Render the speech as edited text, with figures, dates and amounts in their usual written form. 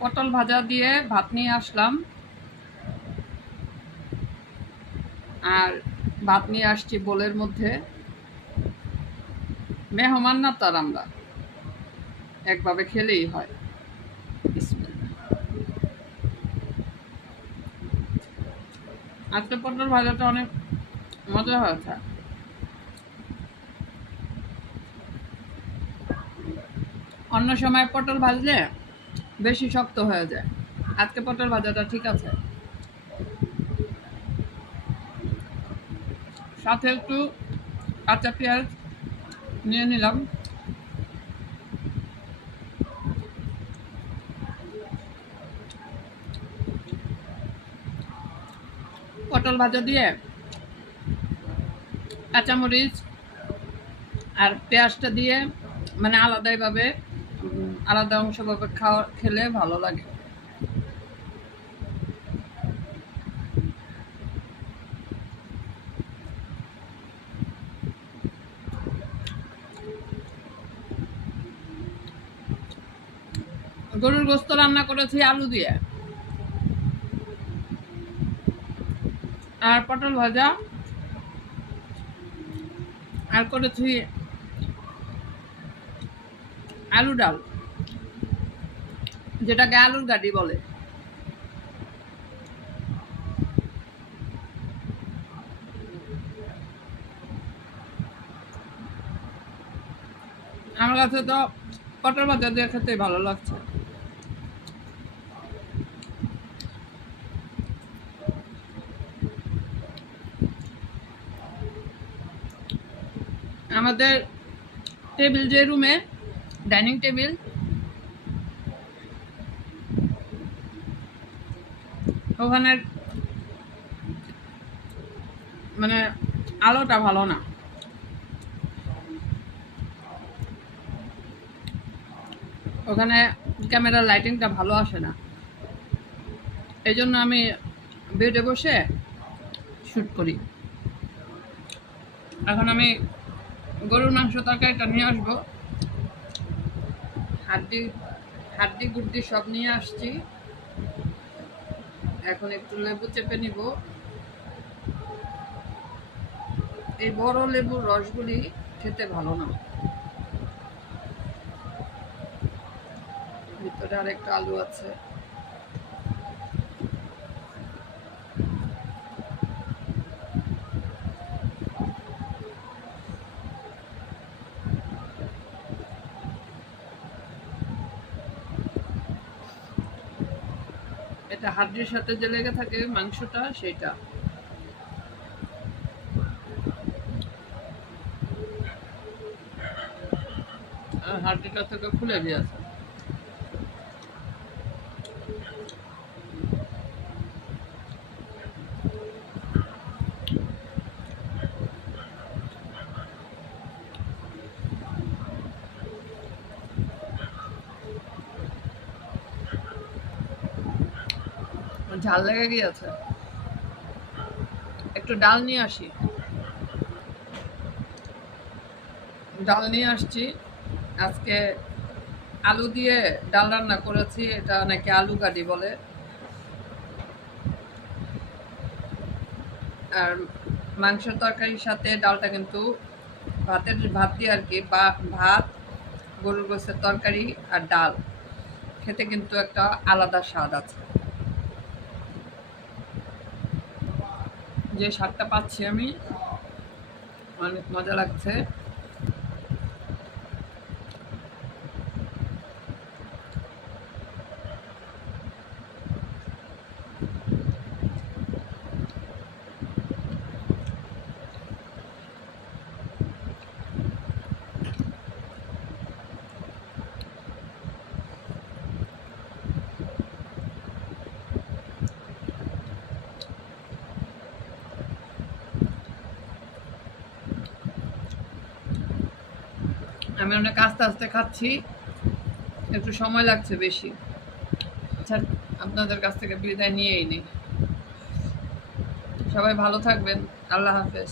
পটল ভাজা দিয়ে ভাত নিয়ে আসলাম, আর ভাত নিয়ে আসছি বোলের মধ্যে। মেহমান না তার, আমরা একভাবে খেলেই হয়। আজকে পটল ভাজাটা অনেক মজা হয়েছে। অন্য সময় পটল ভাজলে বেশি শক্ত হয়ে যায়, আজকে পটল ভাজাটা ঠিক আছে। সাথে একটু কাঁচা পেঁয়াজ নিয়ে নিলাম। পটল ভাজা দিয়ে কাঁচামরিচ আর পেঁয়াজটা দিয়ে মানে আলাদাভাবে আলাদা অংশভাবে খেলে ভালো লাগে। গরুর গোস্ত রান্না করেছি আলু দিয়ে, আর পটল ভাজা, আর করেছি আলু ডাল, যেটাকে আলুর গাড়ি বলে। আমার কাছে তো পটল ভাজা দিয়ে খেতে ভালো লাগছে। আমাদের টেবিল, যে রুমে ডাইনিং টেবিল, ওখানে মানে আলোটা ভালো না, ওখানে ক্যামেরার লাইটিংটা ভালো আসে না, এই জন্য আমি বেডে বসে শ্যুট করি। এখন আমি গরুর মাংস তরকারিটা নিয়ে আসবো, হাড্ডি গুড্ডি সব নিয়ে আসছি। এখন একটু লেবু চেপে নিব। এই বড় লেবুর রসগুলি খেতে ভালো না। ভিতরে আরেকটা আলু আছে। এটা হাড্ডির সাথে যে লেগে থাকে মাংসটা, সেটা। হাড্ডিটা থেকে খুলে দিয়েছে। ঝাল লেগে গিয়েছে, একটু ডাল নিয়ে আসি। ডাল নিয়ে আসছি। আজকে আলু দিয়ে ডাল রান্না করেছি, এটা নাকি আলু গাড়ি বলে। আর মাংসের তরকারির সাথে ডালটা কিন্তু ভাত দিয়ে আর কি, বা ভাত, গরুর গোশতের তরকারি আর ডাল খেতে কিন্তু একটা আলাদা স্বাদ আছে। যে স্বাদটা পাচ্ছি আমি, অনেক মজা লাগছে। আমি অনেক আস্তে আস্তে খাচ্ছি, একটু সময় লাগছে বেশি। আচ্ছা, আপনাদের কাছ থেকে বিদায় নিয়েই নেই। সবাই ভালো থাকবেন। আল্লাহ হাফেজ।